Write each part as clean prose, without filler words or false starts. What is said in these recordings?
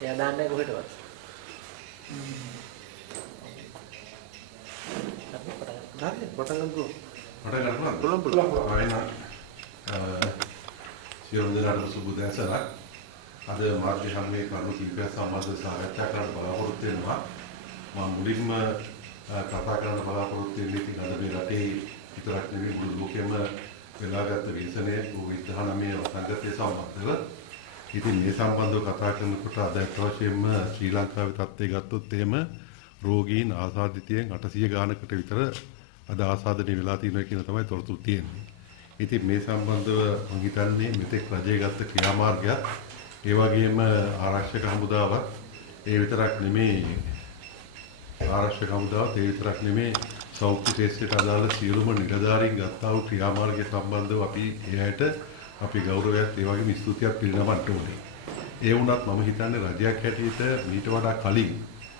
එයා දාන්නේ කොහෙටවත්. හරි පටන් ගන්නකො. පටන් ගන්නවා. පුළුවන්. ආයෙන සියලු දෙනාට සුබ දැසලා අද මාධ්‍ය හමුවේ කරුණු කිහිපයක් සම්බන්ධව සාකච්ඡා කරන්න බලාපොරොත්තු වෙනවා. මම මුලින්ම කතා කරන්න බලාපොරොත්තු වෙන්නේ ඉතින් අද මේ රටේ විතරක් නෙවෙයි මුළු ලෝකෙම වෙලාගත් ව්‍යසනයේ COVID-19 සංගතය සම්බන්ධව ඉතින් මේ සම්බන්ධව කතා කරනකොට අද අත්වශයෙන්ම ශ්‍රී ලංකාවේ තත්ත්වය ගත්තොත් එහෙම රෝගීන් ආසාදිතයෙන් 800 ගානකට විතර අද ආසාදනය වෙලා තියෙනවා කියන තමයි තොරතුරු තියෙන්නේ. ඉතින් මේ සම්බන්ධව මම හිතන්නේ මෙතෙක් රජය ගත්ත ක්‍රියාමාර්ගයක් ඒ වගේම ආරක්ෂක හමුදාවත් ඒ විතරක් නෙමේ සෞඛ්‍ය ශාස්ත්‍රයට අදාළ සියලුම නිලධාරීන් ගත්තා වූ ක්‍රියාමාර්ගය සම්බන්ධව අපි එයාට අපි ගෞරවයක් ඒ වගේම ස්තුතියක් පිරිනමන්න ඕනේ. ඒ වුණත් මම හිතන්නේ රජයක් හැටියට මීට වඩා කලින්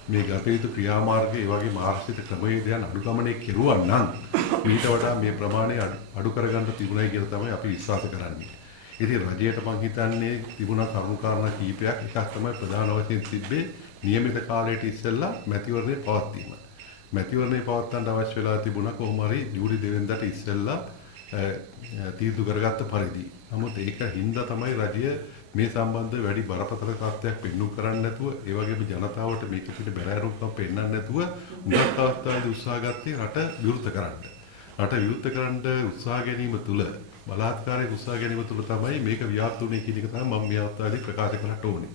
මේ ගත යුතු ක්‍රියාමාර්ගය ඒ වගේම ආර්ථික ක්‍රමවේදයන් අනුගමනය කෙරුවා නම් ඊට වඩා මේ ප්‍රමාණය අඩු කරගන්න තිබුණයි කියලා තමයි අපි විශ්වාස කරන්නේ. ඉතින් රජයට මම හිතන්නේ තිබුණා කරුණාකාරණ කීපයක්. එකක් තමයි ප්‍රධාන වශයෙන් තිබ්බේ නියමිත කාලයට ඉස්සෙල්ලා මැතිවරණය පවත්වීම. මැතිවරණය පවත්වන්න අවශ්‍ය වෙලා තිබුණා කොහොම හරි ජූලි 2 වෙනිදාට ඉස්සෙල්ලා තීන්දුව කරගත්ත පරිදි. නමුත් ඒක හින්දා තමයි රජය මේ සම්බන්ධව වැඩි බරපතල තත්ත්වයක් පෙන්වු කරන්නේ නැතුව ඒ වගේම ජනතාවට මේක පිට බැලෑරුම්කම් පෙන්වන්න නැතුව උගත් අවස්ථාවේදී උත්සාහ ගත්තේ රට විවෘත කරන්න. රට විවෘත කරන්න උත්සාහ ගැනීම තුළ බලාත්කාරයේ උත්සාහ ගැනීම තුළ තමයි මේක ව්‍යාප්ත වුනේ කියන එක තමයි මම මේ අවස්ථාවේදී ප්‍රකාශ කරන්න ඕනේ.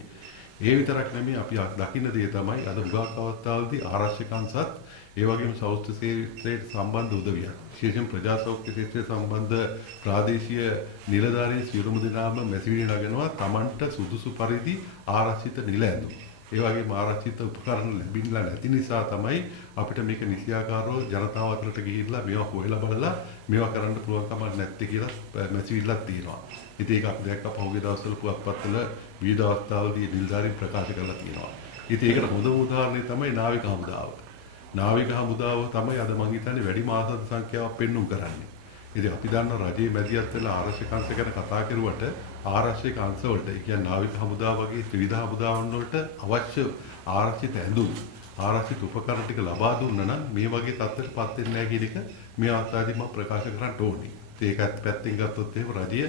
ඒ විතරක් නෙමෙයි අපි දකින්න දේ තමයි අද උගත් අවස්ථාවේදී ආරක්ෂක අංශත් ඒ වගේම සෞඛ්‍ය ශාස්ත්‍රයට සම්බන්ධ උදවියක් විශේෂයෙන් ප්‍රජා සෞඛ්‍ය ශාස්ත්‍රයට සම්බන්ධ ප්‍රාදේශීය නිලධාරීන් සියලුම දෙනාම මැසිවිලි නගනවා Tamanට සුදුසු පරිදි ආරක්ෂිත නිල ඇඳුම්. ඒ වගේම ආරක්ෂිත උපකරණ ලැබිලා නැති නිසා තමයි අපිට මේක නිසියාකාරව ජනතාව අතරට ගිහිල්ලා මේවා හොයලා බලලා මේවා කරන්න පුළුවන් කමක් නැත්තේ කියලා මැසිවිල්ලක් තියෙනවා. ඉතින් ඒක අපි දැක්ක පහුගිය දවස්වල පුවත්පත්වල විවිධ අවස්ථාවලදී නිලධාරීන් ප්‍රකාශ කරලා තියෙනවා. ඉතින් ඒකට හොඳම උදාහරණය තමයි නාවික හමුදාව. නාවික හමුදාව තමයි අද මම හිතන්නේ වැඩිම ආසද සංඛ්‍යාවක් පෙන්වුම් කරන්නේ. ඉතින් අපි දන්න රජයේ මැදිහත් වෙලා ආරක්ෂක අංශ ගැන කතා කරුවට ආරක්ෂක අංශ වලට ඒ කියන්නේ නාවික හමුදාව වගේ ත්‍රිවිධ හමුදාවන් වලට අවශ්‍ය ආරක්ෂිත ඇඳුම් ආරක්ෂිත උපකරණ ටික ලබා දුන්නා නම් මේ වගේ තත්ත්වයකටපත් වෙන්නේ නැහැ කියන එක මේ අවස්ථාවේදී මම ප්‍රකාශ කරන්න ඕනේ. ඒකත් පැත්තෙන් ගත්තොත් එහෙම රජය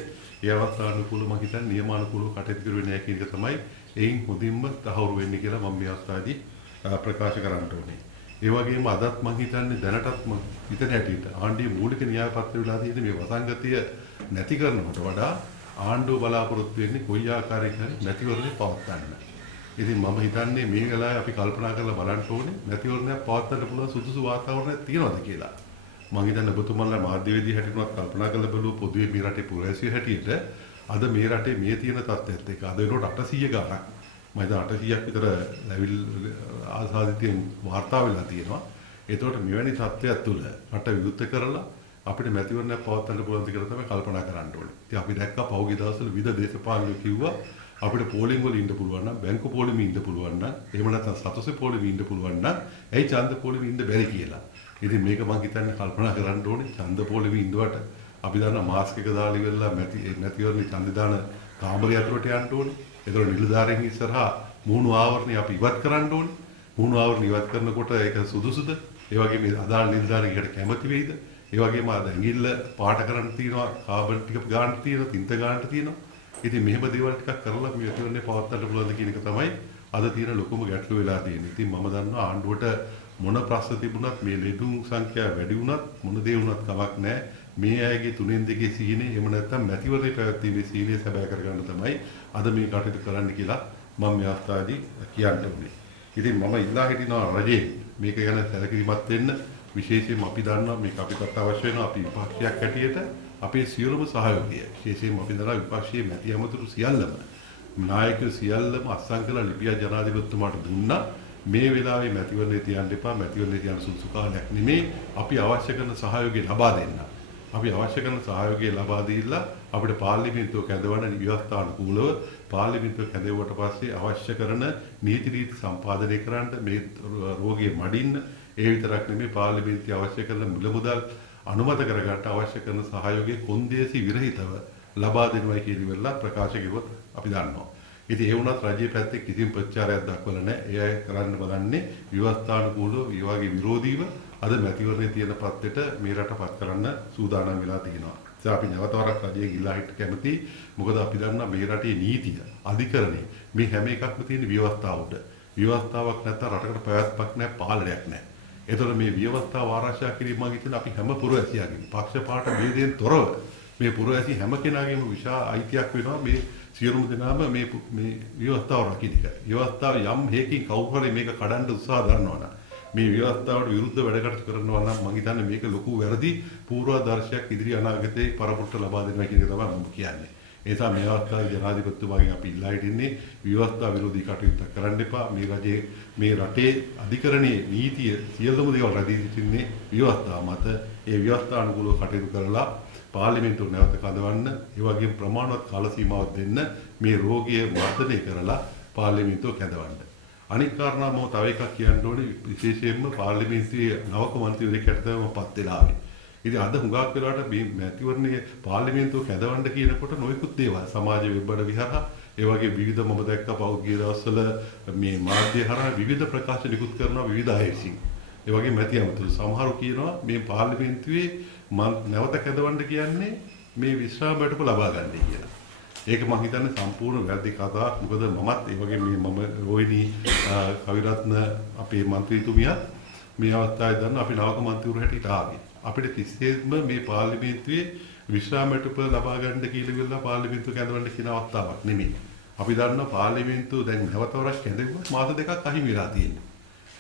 ඒ අවස්ථානුකූලව මම හිතන්නේ නියමානුකූලව කටයුතු කරුවේ නැහැ කියන එක තමයි එයින් හොඳින්ම තහවුරු වෙන්නේ කියලා මම මේ අවස්ථාවේදී ප්‍රකාශ කරන්න ඕනේ. ඒ වගේම අදත් මම හිතන්නේ දැනටත් මම හිතන හැටියට ආණ්ඩුවේ මූලික න්‍යාය පත්‍රය වෙලා තියෙන මේ වසංගතය නැති කරනකොට වඩා ආණ්ඩුව බලාපොරොත්තු වෙන්නේ කොයි ආකාරයකින් හරි මැතිවරණය පවත්වන්න. ඉතින් මම හිතන්නේ මේ වෙලාවේ අපි කල්පනා කරලා බලන්න ඕනේ මැතිවරණයක් පවත්වන්න පුළුවන් සුදුසු වාතාවරණයක් තියෙනවද කියලා. මම හිතන්නේ ඔබතුමන්ලා මාධ්‍යවේදී හැටියට කල්පනා කරලා බලුව පොදුවේ මේ රටේ පුරවැසියෝ හැටියට අද මේ රටේ මේ තියෙන තත්ත්වයත් එක්ක අද වෙනකොට 800 ගාණක් මම හිතන 800ක් විතර ලැබිල් ආසාදිතයෙන් වාර්තා වෙලා තියෙනවා. ඒතකොට මෙවැනි තත්ත්වයක් තුළ රට විවෘත කරලා අපිට මැතිවරණයක් පවත්වන්න පුළුවන්ද කියලා තමයි කල්පනා කරන්න ඕනේ. ඉතින් අපි දැක්කා පහුගිය දවස්වල විවිධ දේශපාලනයෝ කිව්වා අපිට පෝලිං වල ඉන්න පුළුවන් නම් බැංකු පෝලිමේ ඉන්න පුළුවන් නම් එහෙම නැත්නම් සතොසේ පෝලිමේ ඉන්න පුළුවන් නම් ඇයි ඡන්ද පෝලිමේ ඉන්න බැරි කියලා. ඉතින් මේක මම හිතන්නේ කල්පනා කරන්න ඕනේ ඡන්ද පෝලිමේ ඉන්නවට අපි දන්නා මාස්ක් එක දාලා ඉවරලා මැතිවරණේ ඡන්ද දාන කාමරය ඇතුළට යන්න ඕනේ. ඒතර නිලධාරීන් ඉස්සරහා මුහුණු ආවරණය අපි ඉවත් කරන්න ඕනේ. මුහුණු ආවරණය ඉවත් කරනකොට ඒක සුදුසුද? ඒ වගේම අදාළ නිලධාරීන්ට කැමති වෙයිද? ඒ වගේම අද ඇඟිල්ල පාට කරන්න තියෙනවා, කාබන් ටික ගන්න තියෙනවා, තින්ත ගන්න තියෙනවා. ඉතින් මෙහෙම දේවල් ටිකක් කරලා මේ විතරනේ පවත්වන්න පුළුවන්ද කියන එක තමයි අද තියෙන ලොකුම ගැටලුව වෙලා තියෙන්නේ. ඉතින් මම දන්නවා ආණ්ඩුවට මොන ප්‍රශ්න තිබුණත් මේ ලෙඩුන් සංඛ්‍යාව වැඩි වුණත් මොන දේ වුණත් කමක් නැහැ. මේ අයගේ 3-2 සීනේ එහෙම නැත්නම් මැතිවරණය පැවැත්වීමේ සීනේ සැබෑ කරගන්න තමයි අද මේ කටයුතු කරන්න කියලා මම මේ අවස්ථාවේදී කියන්න ඕනේ. ඉතින් මම ඉල්ලා හිටිනවා රජේ මේක ගැන සැලකිලිමත් වෙන්න. විශේෂයෙන්ම අපි දන්නවා මේක අපිට අවශ්‍ය වෙනවා අපි විපක්ෂයක් හැටියට අපේ සියලුම සහයෝගය. විශේෂයෙන්ම අපි දන්නවා විපක්ෂයේ මැති ඇමතුරු සියල්ලම නායකයෝ සියල්ලම අත්සන් කළ ලිපිය ජනාධිපතිතුමාට දුන්නා. මේ වෙලාවේ මැතිවරණේ තියන්න එපා. මැතිවරණේ තියන්න සුදුසු කාලයක් නෙමෙයි. අපි අවශ්‍ය කරන සහයෝගය ලබා දෙන්න. අපි අවශ්‍ය කරන සහයෝගය ලබා දීලා අපිට පාර්ලිමේන්තුව කැඳවන ව්‍යවස්ථානුකූලව පාර්ලිමේන්තුව කැඳවුවට පස්සේ අවශ්‍ය කරන නීති රීති සම්පාදනය කරන්න මේ රෝගිය මඩින්න ඒ විතරක් නෙමෙයි පාර්ලිමේන්තුවේ අවශ්‍ය කරන මුල මුදල් අනුමත කරගන්න අවශ්‍ය කරන සහයෝගය කොන්දේසි විරහිතව ලබා දෙනවා කියන ඉවරලා ප්‍රකාශ කෙරුවොත් අපි දන්නවා. ඉතින් ඒ වුණත් රජයේ පැත්තේ කිසිම ප්‍රචාරයක් දක්වලා නැහැ. ඒ අය කරන්න බලන්නේ ව්‍යවස්ථානුකූලව ඒ වගේ විරෝධීව අද මැතිවරණයේ තියෙන පත්වෙට මේ රට පත් කරන්න සූදානම් වෙලා තියෙනවා. ඒ අපි නැවත වරක් රජයේ ගිල්ලා හිට කැමති. මොකද අපි දන්නා මේ රටේ නීතිය, අධිකරණේ මේ හැම එකක්ම තියෙන ව්‍යවස්ථාව උඩ. ව්‍යවස්ථාවක් නැත්නම් රටකට පැවැත්මක් නැහැ, පාලනයක් නැහැ. ඒතකොට මේ ව්‍යවස්ථාව ආරක්ෂා කිරීම මගින් තියෙන අපි හැම පුරවැසියාගෙම පක්ෂපාත ભેදයෙන් තොරව මේ පුරවැසි හැම කෙනාගේම විශාල අයිතියක් වෙනවා මේ සියලුම දෙනාම මේ ව්‍යවස්ථාව රකින්න එක. ව්‍යවස්ථාව යම් හේකින් කවුරු හරි මේක කඩන්න උත්සාහ කරනවා නම් මේ ව්‍යවස්ථාවට විරුද්ධ වැඩ කටයුතු කරනවා නම් මම හිතන්නේ මේක ලොකු වැරදි පූර්වාදර්ශයක් ඉදිරි අනාගතයේ පරපුරට ලබා දෙනවා කියන එක තමයි මම කියන්නේ. ඒ නිසා මේ අවස්ථාවේ ජනාධිපතිතුමාගෙන් අපි ඉල්ලා හිටින්නේ ව්‍යවස්ථා විරෝධී කටයුතු කරන්න එපා. මේ රජයේ මේ රටේ අධිකරණයේ නීතිය සියලුම දේවල් රැඳී සිටින්නේ ව්‍යවස්ථාව මත. ඒ ව්‍යවස්ථානුකූලව කටයුතු කරලා පාර්ලිමේන්තුව නැවත කඳවන්න, ඒ වගේම ප්‍රමාණවත් කාල සීමාවක් දෙන්න මේ රෝගය වර්ධනය කරලා පාර්ලිමේන්තුව කැඳවන්න. අනික් කාරණා මම තව එකක් කියන්න ඕනේ විශේෂයෙන්ම පාර්ලිමේන්තුවේ නවක මන්ත්‍රීවරයෙක්ට තමයි පත් වෙලා ආවේ. ඉතින් අද හුඟක් වෙලාවට මේ මැතිවරණයේ පාර්ලිමේන්තුව කැඳවන්න කියනකොට නොයෙකුත් දේවල් සමාජ වෙබ්බඩ විහරහ ඒ වගේ විවිධ මම දැක්ක පෞද්ගලික දවස්වල මේ මාධ්‍ය හරහා විවිධ ප්‍රකාශ නිකුත් කරනවා විවිධ අය විසින්. ඒ වගේ මැති අමතුරු සමහරු කියනවා මේ පාර්ලිමේන්තුවේ නැවත කැඳවන්න කියන්නේ මේ විශ්‍රාම වැටුප ලබා ගන්නයි කියලා. ඒක මම හිතන්නේ සම්පූර්ණ වැරදි කතාවක්. මොකද මමත් ඒ වගේ මම රෝහිණී කවිරත්න අපේ മന്ത്രിතුමියත් මේ අවස්ථාවේ දන්න අපි නවක මන්ත්‍රීවරු හැටියට ආවේ. අපිට කිසිසේත්ම මේ පාර්ලිමේන්තුවේ විශ්‍රාම වැටුප ලබා ගන්න කියලා විල්ලා පාර්ලිමේන්තුව කැඳවන්න කියන අවස්ථාවක් නෙමෙයි. අපි දන්නවා පාර්ලිමේන්තුව දැන් නැවත වරක් කැඳවුවා මාස දෙකක් අහිමි වෙලා තියෙනවා.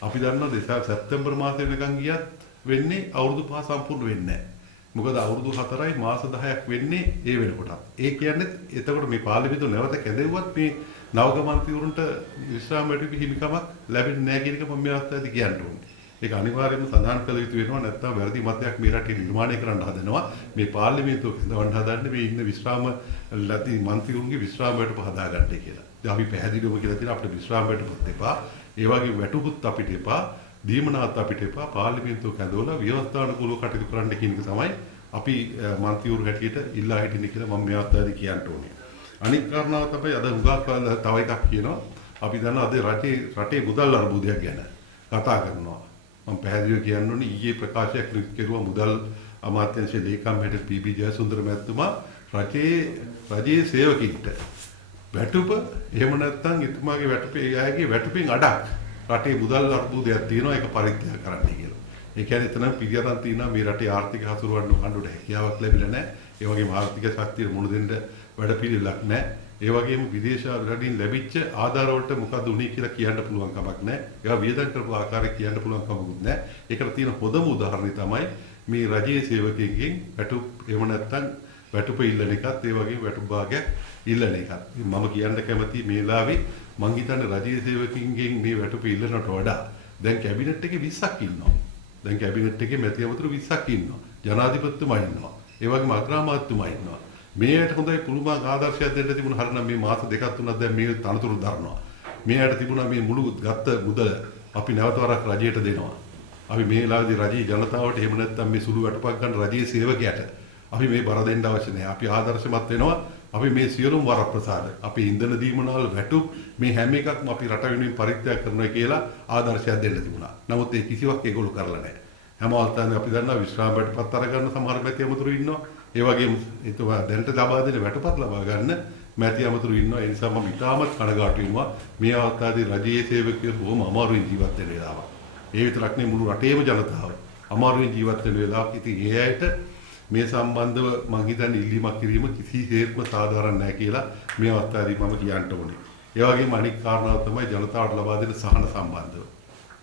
අපි දන්නවා සැප්තැම්බර් මාසෙ වෙනකන් ගියත් වෙන්නේ අවුරුදු 5 සම්පූර්ණ වෙන්නේ නැහැ. මොකද අවුරුදු 4යි මාස 10ක් වෙන්නේ ඒ වෙනකොට. ඒ කියන්නේ එතකොට මේ පාර්ලිමේන්තුව නැවත කැඳෙව්වත් මේ නවක මන්ත්‍රීවරුන්ට විශ්‍රාම වැටුපේ හිමිකමක් ලැබෙන්නේ නැහැ කියන එක මම මේ අවස්ථාවේදී කියන්න ඕනේ. ඒක අනිවාර්යයෙන්ම සඳහන් කළ යුතු වෙනවා. නැත්නම් වැරදි මතයක් මේ රටේ නිර්මාණය කරන්න හදනවා. මේ පාර්ලිමේන්තුව කැඳවන්න හදන්නේ මේ ඉන්න විශ්‍රාම ලති මන්ත්‍රීවරුන්ගේ විශ්‍රාම වැටුප හදාගන්න කියලා. දැන් අපි පැහැදිලිවම කියලා තියෙනවා අපිට විශ්‍රාම වැටුපත් එපා. ඒ වගේ වැටුපුත් අපිට එපා. දීමනාත් අපිට එපා. පාර්ලිමේන්තුව කැඳවලා ව්‍යවස්ථානුකූලව කටයුතු කරන්න කියන එක තමයි අපි මන්ත්‍රීවරු හැටියට ඉල්ලා හිටින්නේ කියලා මම මේ අවස්ථාවේදී කියන්න ඕනේ. අනිත් කාරණාව තමයි අද හුඟක් තව එකක් කියනවා. අපි දන්නා අද රටේ මුදල් අර්බුදයක් ගැන කතා කරනවා. මම පැහැදිලිව කියන්න ඕනේ ඊයේ ප්‍රකාශයක් කෙරුවා මුදල් අමාත්‍යාංශයේ ලේකම් හැටියට පී.බී. ජයසුන්දර මැතිතුමා රජයේ සේවකින්ට වැටුප එහෙම නැත්නම් එතුමාගේ වැටුපේ එයාගේ වැටුපෙන් අඩක් රටේ මුදල් අර්බුදයක් තියෙනවා ඒක පරිත්‍යාග කරන්න කියලා. ඒ කියන්නේ එතන පිළියරන් තියෙනවා මේ රටේ ආර්ථික හසුරුවන්න උගන්වන්න හැකියාවක් ලැබිලා නැහැ. ඒ වගේම ආර්ථික ශක්තිය මුණ දෙන්න වැඩ පිළිවෙලක් නැහැ. ඒ වගේම විදේශ රටින් ලැබිච්ච ආධාර වලට මොකද උනේ කියලා කියන්න පුළුවන් කමක් නැහැ. ඒවා වියදම් කරපු ආකාරය කියන්න පුළුවන් කමකුත් නැහැ. ඒකට තියෙන හොඳම උදාහරණය තමයි මේ රජයේ සේවකයෙක්ගෙන් වැටුප් එහෙම නැත්නම් වැටුප ඉල්ලන එකත් ඒ වගේම වැටුප් භාගයක් ඉල්ලන එකත්. මම කියන්න කැමති මේ ලාවේ මං හිතන්නේ රජයේ සේවකින්ගෙන් මේ වැටුප ඉල්ලනට වඩා දැන් කැබිනට් එකේ 20ක් ඉන්නවා. දැන් කැබිනට් එකේ මැති අමතර 20ක් ඉන්නවා. ජනාධිපතිතුමා ඉන්නවා. ඒ වගේම අග්‍රාමාත්‍යතුමා ඉන්නවා. මේකට හොඳයි පුළුවන් ආදර්ශයක් දෙන්න තිබුණ හරිනම් මේ මාස දෙකක් තුනක් දැන් මේ තනතුරු දරනවා. මේකට තිබුණා මේ මුළු ගත්ත මුදල අපි නැවත වරක් රජයට දෙනවා. අපි මේ ලාවේදී රජයේ ජනතාවට එහෙම නැත්නම් මේ සුළු වැටුපක් ගන්න රජයේ සේවකයට අපි මේ බර දෙන්න අවශ්‍ය නැහැ. අපි ආදර්ශමත් වෙනවා. අපි මේ සියලුම වරප්‍රසාද අපි ඉන්ධන දීමනාවල වැටුප් මේ හැම එකක්ම අපි රට වෙනුවෙන් පරිත්‍යාග කරනවා කියලා ආදර්ශයක් දෙන්න තිබුණා. නමුත් ඒ කිසිවක් ඒගොල්ලෝ කරලා නැහැ. හැම අවස්ථාවෙම අපි දන්නවා විශ්‍රාම වැටුපත් අරගන්න සමහර මැති අමතුරු ඉන්නවා. ඒ වගේම ඒතුමා දැනට ලබා දෙන වැටුපත් ලබා ගන්න මැති අමතුරු ඉන්නවා. ඒ නිසා මම ඉතාමත් කනගාටු වෙනවා. මේ අවස්ථාවේදී රජයේ සේවකයෝ බොහොම අමාරුවෙන් ජීවත් වෙන වෙලාවක්. ඒ විතරක් නෙවෙයි මුළු රටේම ජනතාව අමාරුවෙන් ජීවත් වෙන වෙලාවක්. ඉතින් ඒ ඇයට මේ සම්බන්ධව මම හිතන්නේ ඉල්ලීමක් කිරීම කිසිසේත්ම සාධාරණ නැහැ කියලා මේ අවස්ථාවේදී මම කියන්න ඕනේ. ඒ වගේම අනික් කාරණාව තමයි ජනතාවට ලබා දෙන සහන සම්බන්ධව.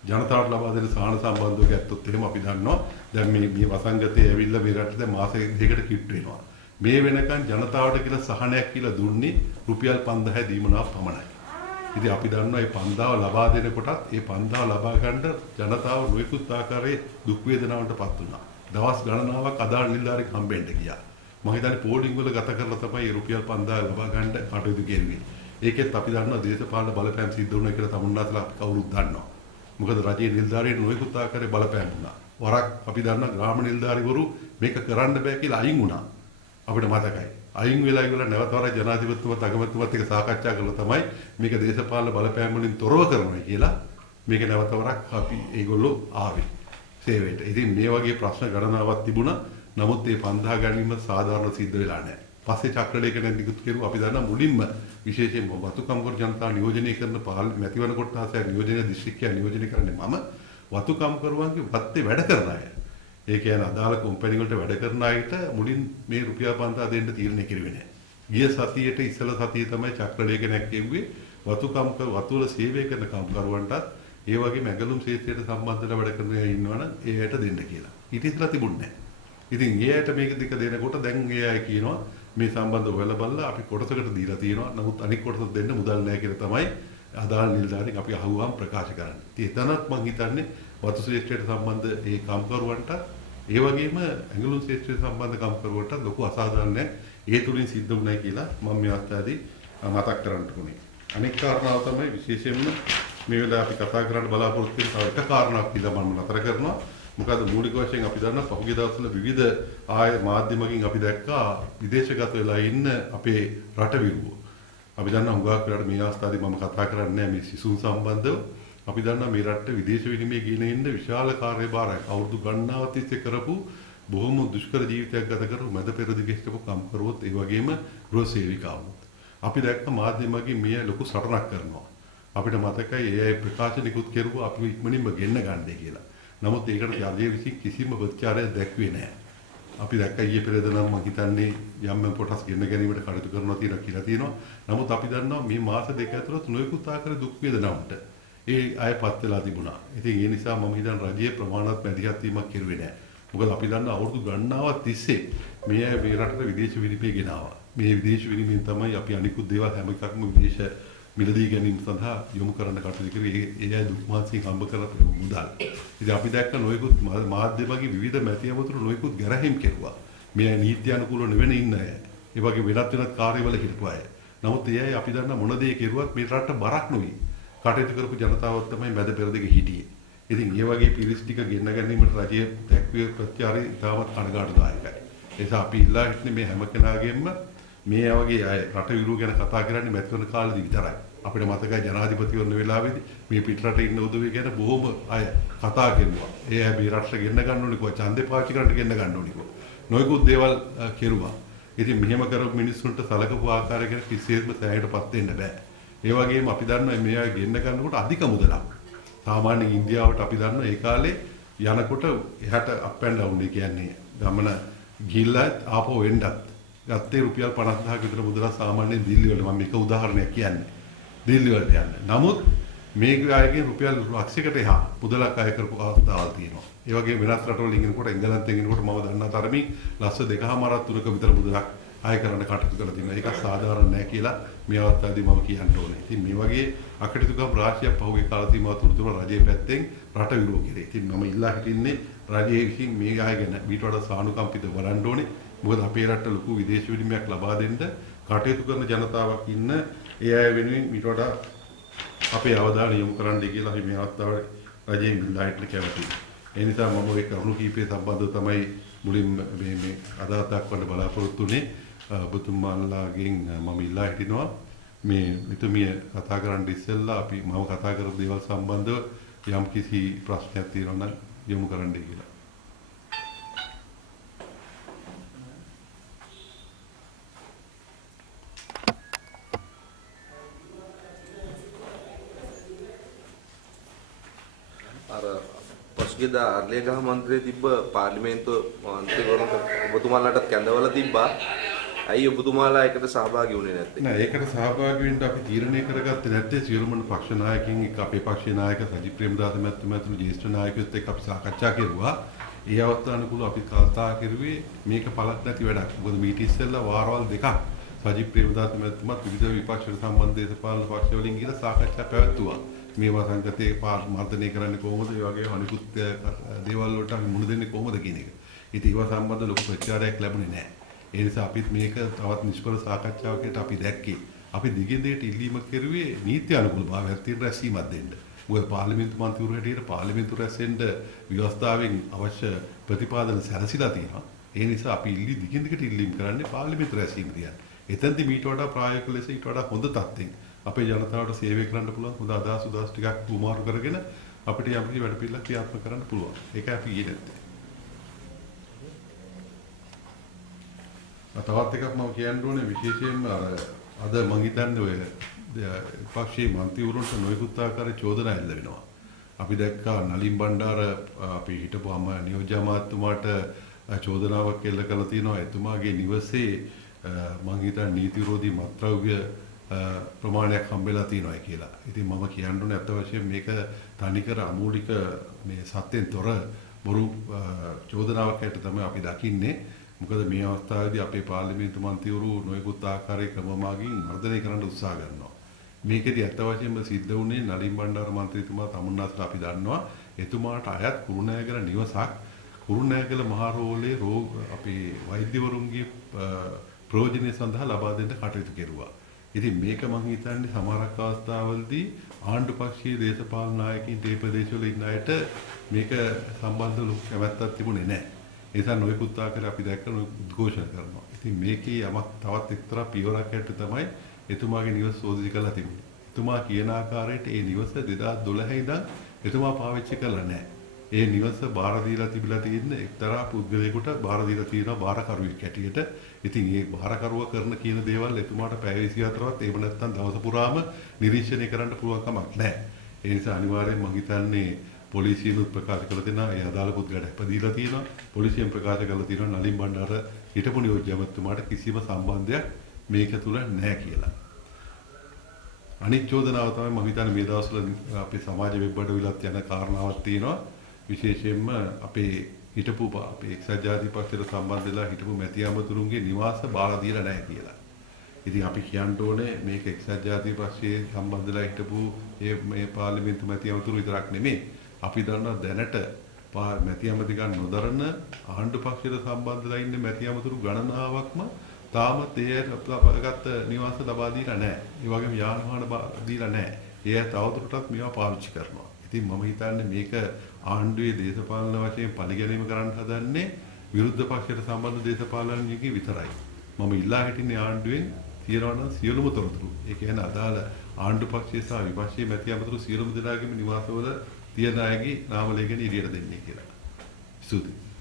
ජනතාවට ලබා දෙන සහන සම්බන්ධව ගත්තොත් එහෙම අපි දන්නවා දැන් මේ වසංගතයේ ඇවිල්ලා මේ රටේ දැන් මාස දෙකකට කිට් වෙනවා. මේ වෙනකන් ජනතාවට කියලා සහනයක් කියලා දුන්නේ රුපියල් 5000 දීමනාව පමණයි. ඉතින් අපි දන්නවා මේ 5000 ලබා දෙනකොටත් මේ 5000 ලබා ගන්න ජනතාව නොයෙකුත් ආකාරයේ දුක් වේදනාවන්ටපත් වුණා. දවස් ගණනාවක් අදාළ නිලධාරියෙක් හම්බෙන්න ගියා. මම හිතන්නේ පෝලිං වල ගත කරලා තමයි රුපියල් 5000 ලබා ගන්න කටයුතු කෙරුවේ. ඒකෙත් අපි දන්නවා දේශපාලන බලපෑම් සිද්ධ වුණා කියලා තමුන්නාසලා අපි කවුරුත් දන්නවා. මොකද රජයේ නිලධාරීන් නොයෙකුත් ආකාරයේ බලපෑම් වුණා. වරක් අපි දන්නා ග්‍රාම නිලධාරීවරු මේක කරන්න බෑ කියලා අයින් වුණා. අපිට මතකයි. අයින් වෙලා ඉවර නැවත වරක් ජනාධිපතිතුමත් අගමැතිතුමත් එක්ක සාකච්ඡා කරලා තමයි මේක දේශපාලන බලපෑම් වලින් තොරව කරනවා කියලා මේක නැවත වරක් අපි ඒගොල්ලෝ ආවේ සේවයට. ඉතින් මේ වගේ ප්‍රශ්න ගණනාවක් තිබුණා. නමුත් මේ 5000 ගැනීම සාධාරණ සිද්ධ වෙලා නැහැ. පස්සේ චක්‍රලේඛනයෙන් නිකුත් කෙරුවා අපි දන්නා මුලින්ම විශේෂයෙන්ම වතුකම්කරු ජනතාව නියෝජනය කරන මැතිවරණ කොට්ටාසය නියෝජනය දිස්ත්‍රික්කය නියෝජනය කරන්නේ මම වතුකම්කරුවන්ගේ වත්තේ වැඩ කරන අය. ඒ කියන්නේ අදාළ කම්පැනි වලට වැඩ කරන අයට මුලින් මේ රුපියල් 5000 දෙන්න තීරණය කෙරුවේ නැහැ. ගිය සතියේට ඉස්සල සතියේ තමයි චක්‍රලේඛනයක් කියුවේ වතුවල සේවය කරන කම්කරුවන්ටත් ඒ වගේ මැගලුම් ක්ෂේත්‍රයට සම්බන්ධව වැඩ කරන අය ඉන්නවනම් ඒ අයට දෙන්න කියලා. ඊට ඉස්සලා තිබුණේ නැහැ. ඉතින් ඒ අයට මේක දෙක දෙනකොට දැන් ඒ අය කියනවා මේ සම්බන්ධව හොයලා බලලා අපි කොටසකට දීලා තියෙනවා. නමුත් අනිත් කොටස දෙන්න මුදල් නැහැ කියලා තමයි අදාළ නිලධාරීන් අපි අහුවාම ප්‍රකාශ කරන්නේ. ඉතින් එතනත් මම හිතන්නේ වතු ක්ෂේත්‍රයට සම්බන්ධ ඒ කම්කරුවන්ට ඒ වගේම ඇඟලුම් ක්ෂේත්‍රයට සම්බන්ධ කම්කරුවන්ට ලොකු අසාධාරණයක් ඒ තුලින් සිද්ධ වුණා කියලා මම මේ අවස්ථාවේදී මතක් කරන්න ඕනේ. අනෙක් කාරණාව තමයි විශේෂයෙන්ම මේ වෙලාව අපි කතා කරන්න බලාපොරොත්තු වෙන තව එක කාරණාවක් කියලා මම නතර කරනවා. මොකද මූලික වශයෙන් අපි දන්නා පහුගිය දවස්වල විවිධ මාධ්‍යමකින් අපි දැක්කා විදේශගත වෙලා ඉන්න අපේ රටවිරුවෝ. අපි දන්නා හුඟක් වෙලාවට මේ අවස්ථාවේ මම කතා කරන්නේ මේ සිසුන් සම්බන්ධව. අපි දන්නා මේ රටට විදේශ විනිමය ගෙන ඉන්න විශාල කාර්යභාරයක් අවුරුදු ගණනාවක් තිස්සේ කරපු බොහොම දුෂ්කර ජීවිතයක් ගත කරපු මැද පෙරදිග හිටපු කම්කරුවොත් ඒ වගේම ගෘහ සේවිකාවොත්. අපි දැක්ක මාධ්‍යමකින් මේ ලොකු සටනක් කරනවා. අපිට මතකයි ඒ අය ප්‍රකාශ නිකුත් කෙරුවා අපි ඉක්මනින්ම ගෙන්න ගන්නයි කියලා. නමුත් ඒකට රජයේ විසින් කිසිම ප්‍රතිචාරයක් දැක්වේ නැහැ. අපි දැක්ක ඊයේ පෙරේද නම් මම හිතන්නේ යම් කොටස් ගෙන්න ගැනීමට කටයුතු කරනවා කියලා තියෙනවා. නමුත් අපි දන්නවා මේ මාස දෙක ඇතුළත නොයෙකුත් ආකාරයේ දුක් වේදනාවට ඒ අයපත් වෙලා තිබුණා. ඉතින් ඒ නිසා මම හිතන්නේ රජයේ ප්‍රමාණවත් මැදිහත් වීමක් කෙරුවේ නැහැ. මොකද අපි දන්නා අවුරුදු ගණනාවක් තිස්සේ මේ අය මේ රටට විදේශ විනිමය ගෙනාවා. මේ විදේශ විනිමයෙන් තමයි අපි අනිකුත් දේවල් හැම එකක්ම විදේශ මිලදී ගැනීම සඳහා යොමු කරන්න කටයුතු කරේ. ඒ අය දුක් මාසින් හම්බ කරලා මුදල්. ඉතින් අපි දැක්ක නොයෙකුත් මාධ්‍යමගේ විවිධ මැතිවතුරු නොයෙකුත් ගැරහීම් කෙරුවා. මේ නීති අනුකූලව නෙවෙයි ඉන්න අය. ඒ වගේ වෙනත් කාර්යවල හිටපු අය. නමුත් ඒ අය අපි දන්නා මොන දේ කෙරුවත් මේ රටට බරක් නෙවෙයි. කටයුතු කරපු ජනතාවක් තමයි මැද පෙරදිග හිටියේ. ඉතින් මේ වගේ පිරිස් ටික ගෙන්න ගැනීමට රජයේ දැක්විය ප්‍රත්‍යාරය ඉතාමත් කනගාටුදායකයි. ඒ නිසා අපි ඉල්ලා හිටින්නේ මේ හැම කෙනාගේම මේ වගේ අය රට විරුව ගැන කතා කරන්නේ මැතිවරණ කාලෙදි විතරයි. අපිට මතකයි ජනාධිපතිවරණ වෙලාවේදී මේ පිටරට ඉන්න උදවිය ගැන බොහොම අය කතා කරනවා. ඒ අය මේ රටට ගෙන්න ගන්න ඕනේ කොහොම ඡන්දේ පාවිච්චි කරන්න ගෙන්න ගන්න ඕනේ කොහොම. නොයෙකුත් දේවල් කෙරුවා. ඉතින් මෙහෙම කරපු මිනිස්සුන්ට සලකපු ආකාරය ගැන කිසිසේත්ම සෑහීමටපත් වෙන්න බෑ. ඒ වගේම අපි දන්නවා මේ අය ගෙන්න ගන්නකොට අධික මුදලක්. සාමාන්‍ය ඉන්දියාවට අපි දන්නවා ඒ කාලේ යනකොට එහාට අප් ඇන්ඩ් ඩවුන් කියන්නේ ගමන ගිහිල්ලා ආපහු එන්නත් ගත්තේ රුපියල් 50000ක විතර මුදලක් සාමාන්‍ය දිල්ලි වල මම එක උදාහරණයක් කියන්නේ. දිල්ලි වලට යන්න. නමුත් මේ අයගේ රුපියල් ලක්ෂයකට එහා මුදලක් අය කරපු අවස්ථාවල් තියෙනවා. ඒ වගේ වෙනත් රටවලින් එනකොට එංගලන්තයෙන් එනකොට මම දන්නා තරමින් ලක්ෂ 2.5 3ක විතර මුදලක් අය කරන්න කටයුතු කරලා තියෙනවා. ඒක සාධාරණ නැහැ කියලා මේ අවස්ථාවේදී මම කියන්න ඕනේ. ඉතින් මේ වගේ අකටයුතුකම් රාශියක් පහුගිය කාල සීමාව තුළ රජයේ පැත්තෙන් රට විරෝධ කරේ. ඉතින් මම ඉල්ලා හිටින්නේ රජයේ විසින් මේ අය ගැන ඊට වඩා සානුකම්පිත වරන්න ඕනේ. මොකද අපේ රටට ලොකු විදේශ විනිමයක් ලබා දෙන්න කටයුතු කරන ජනතාවක් ඉන්න ඒ අය වෙනුවෙන් ඊට වඩා අපේ අවධානය යොමු කරන්නයි කියලා අපි මේ අවස්ථාවේ රජයෙන් ඉල්ලා හිටින්න කැමතියි. ඒ නිසා මම ඒ කරුණු කීපය සම්බන්ධව තමයි මුලින්ම මේ අදහස් දක්වන්න බලාපොරොත්තු වෙන්නේ. ඔබතුමාලාගෙන් මම ඉල්ලා හිටිනවා මේ මෙතුමිය කතා කරන්න ඉස්සෙල්ලා අපි මම කතා කරපු දේවල් සම්බන්ධව යම් කිසි ප්‍රශ්නයක් තියෙනවා නම් යොමු කරන්නයි කියලා. පසුගියදා අර්ලේගහ මන්ත්‍රයේ තිබ්බ පාර්ලිමේන්තු මන්ත්‍රීවරුන් ඔබතුමාලාටත් කැඳවලා තිබ්බා. ඇයි ඔබතුමාලා ඒකට සහභාගී වුණේ නැත්තේ? නෑ ඒකට සහභාගී වෙන්න අපි තීරණය කරගත්තේ නැත්තේ සියලුම පක්ෂ නායකයින් එක්ක අපේ පක්ෂයේ නායක සජිත් ප්‍රේමදාස මැතිතුමා ඇතුළු ජ්‍යෙෂ්ඨ නායකයොත් එක්ක අපි සාකච්ඡා කෙරුවා. ඒ අවස්ථානුකූලව අපි කතා කරුවේ මේක පළක් නැති වැඩක්. මොකද මීට ඉස්සෙල්ලා වාරවල් දෙකක් සජිත් ප්‍රේමදාස මැතිතුමා විවිධ විපක්ෂ සම්බන්ධ දේශපාලන පක්ෂ වලින් ගිහලා සාකච්ඡා පැවැත්තුවා. මේවා සංගතේ මර්ධනය කරන්නේ කොහොමද? ඒ වගේ අනිකුත් දේවල් වලට අපි මුහුණ දෙන්නේ කොහොමද කියන එක. ඉතින් ඒවා සම්බන්ධ ලොකු ප්‍රචාරයක් ලැබුණේ නැහැ. ඒ නිසා අපිත් මේක තවත් නිෂ්පල සාකච්ඡාවකට අපි දැක්කේ. අපි දිගින් දිගට ඉල්ලීමක් කරුවේ නීති අනුකූල භාවයක් තියෙන රැස්වීමක් දෙන්න. මොකද පාර්ලිමේන්තු මන්ත්‍රීවරු හැටියට පාර්ලිමේන්තු රැස්වෙන්න ව්‍යවස්ථාවෙන් අවශ්‍ය ප්‍රතිපාදන සැලසීලා තියෙනවා. ඒ නිසා අපි දිගින් දිගට ඉල්ලීම් කරන්නේ පාර්ලිමේන්තු රැස්වීම තියන්න. එතෙන්දී මීට වඩා ප්‍රායෝගික ලෙස ඊට වඩා හොඳ තත්ත්වෙන් අපේ ජනතාවට සේවය කරන්න පුළුවන් හොඳ අදහස් උදහස් ටිකක් උමාරු කරගෙන අපිට යම්කිසි වැඩ පිළිවෙලක් ක්‍රියාත්මක කරන්න පුළුවන්. ඒකයි අපි ඊයේ නැත්තේ. තවත් එකක් මම කියන්න ඕනේ විශේෂයෙන්ම අද මම හිතන්නේ ඔය පක්ෂයේ මන්ත්‍රීවරුන්ට නොයෙකුත් ආකාරයේ චෝදනා එල්ල වෙනවා. අපි දැක්කා නලින් බණ්ඩාර අපි හිටපු නියෝජ්‍ය අමාත්‍යතුමාට චෝදනාවක් එල්ල කරලා තියෙනවා. එතුමාගේ නිවසේ මම හිතන්නේ නීති විරෝධී මත්ද්‍රව්‍ය ප්‍රමාණයක් හම්බෙලා තියෙනවා කියලා. ඉතින් මම කියන්න ඕනේ අත් වශයෙන් මේක තනිකර අමූලික මේ සත්‍යෙන් තොර බොරු චෝදනාවක් ඇට තමයි අපි දකින්නේ. මොකද මේ අවස්ථාවේදී අපේ පාර්ලිමේන්තු මන්ත්‍රීවරු නොයෙකුත් ආකාරයේ ක්‍රමමාර්ගින් මර්ධනය කරන්න උත්සාහ කරනවා. මේකෙදි අත් වශයෙන්ම සිද්ධ වුණේ නලින් බණ්ඩාර මන්ත්‍රීතුමා තමුන්නාසලා අපි දන්නවා එතුමාට අයත් කුරුණෑගල නිවසක් කුරුණෑගල මහරෝලේ අපේ වෛද්‍යවරුන්ගේ ප්‍රයෝජනය සඳහා ලබා දෙන්න කටයුතු කෙරුවා. ඉතින් මේක මම හිතන්නේ සමහරක් අවස්ථාවලදී ආණ්ඩු පක්ෂයේ දේශපාලන නායකින් මේ ප්‍රදේශවල ඉන්න අයට මේක සම්බන්ධ ලොකු කැමැත්තක් තිබුණේ නැහැ. ඒ නිසා නොයෙකුත් ආකාරයෙන් අපි දැක්ක උද්ඝෝෂණ කරනවා. ඉතින් මේකේ යමක් තවත් එක්තරා පියවරක් හැටියට තමයි එතුමාගේ නිවස සෝදිසි කරලා තිබුණේ. එතුමා කියන ආකාරයට ඒ නිවස 2012 ඉඳන් එතුමා පාවිච්චි කරලා නැහැ. ඒ නිවස බාර දීලා තිබිලා තියෙන එක්තරා පුද්ගලයෙකුට බාර දීලා තියෙනවා බාරකරුවෙක් හැටියට. ඉතින් මේ බාරකරුවා කරන කියන දේවල් එතුමාට පැය 24වත් එහෙම නැත්නම් දවස පුරාම නිරීක්ෂණය කරන්න පුළුවන් කමක් නැහැ. ඒ නිසා අනිවාර්යයෙන් මම හිතන්නේ පොලිසියනුත් ප්‍රකාශ කළ දෙනා ඒ අදාළ පුද්ගලයාට හැපදීලා තියෙනවා. පොලිසියෙන් ප්‍රකාශ කරලා තියෙනවා නලින් බණ්ඩාර හිටපු නියෝජ්‍ය අමාත්‍යතුමාට කිසිම සම්බන්ධයක් මේක තුල නැහැ කියලා. අනිත් චෝදනාව තමයි මම හිතන්නේ මේ දවස්වල අපේ සමාජ වෙබ් අඩවිලත් යන කාරණාවක් තියෙනවා. විශේෂයෙන්ම අපේ හිටපු අපේ එක්සත් ජාතික පක්ෂයට සම්බන්ධ වෙලා හිටපු මැති අමතුරුන්ගේ නිවාස බාර දීලා නැහැ කියලා. ඉතින් අපි කියන්න ඕනේ මේක එක්සත් ජාතික පක්ෂයේ සම්බන්ධ වෙලා හිටපු මේ පාර්ලිමේන්තු මැති අමතුරු විතරක් නෙමෙයි. අපි දන්නවා දැනට මැති අමතිකන් නොදරන ආණ්ඩු පක්ෂයට සම්බන්ධලා ඉන්න මැති අමතුරු ගණනාවක්ම තාමත් ඒ අපගත නිවාස ලබා දීලා නැහැ. ඒ වගේම යාන වාහන දීලා නැහැ. ඒ තවදුරටත් මේවා පාවිච්චි කරනවා. ඉතින් මම හිතන්නේ මේක ආණ්ඩුවේ දේශපාලන වශයෙන් පරිගැනීම කරන්න හදන්නේ විරුද්ධ පක්ෂයට සම්බන්ධ දේශපාලනඥයෙක්ගේ විතරයි. මම ඉල්ලා හිටින්නේ ආණ්ඩුවෙන් තියනවා නම් සියලුම තොරතුරු. ඒ කියන්නේ අදාළ ආණ්ඩු පක්ෂයේ සහ විපක්ෂයේ මැති අමතුරු සියලුම දෙනාගේම නිවාසවල තියන අයගේ නාම ලේඛන එළියට දෙන්නේ කියලා. ස්තුතියි.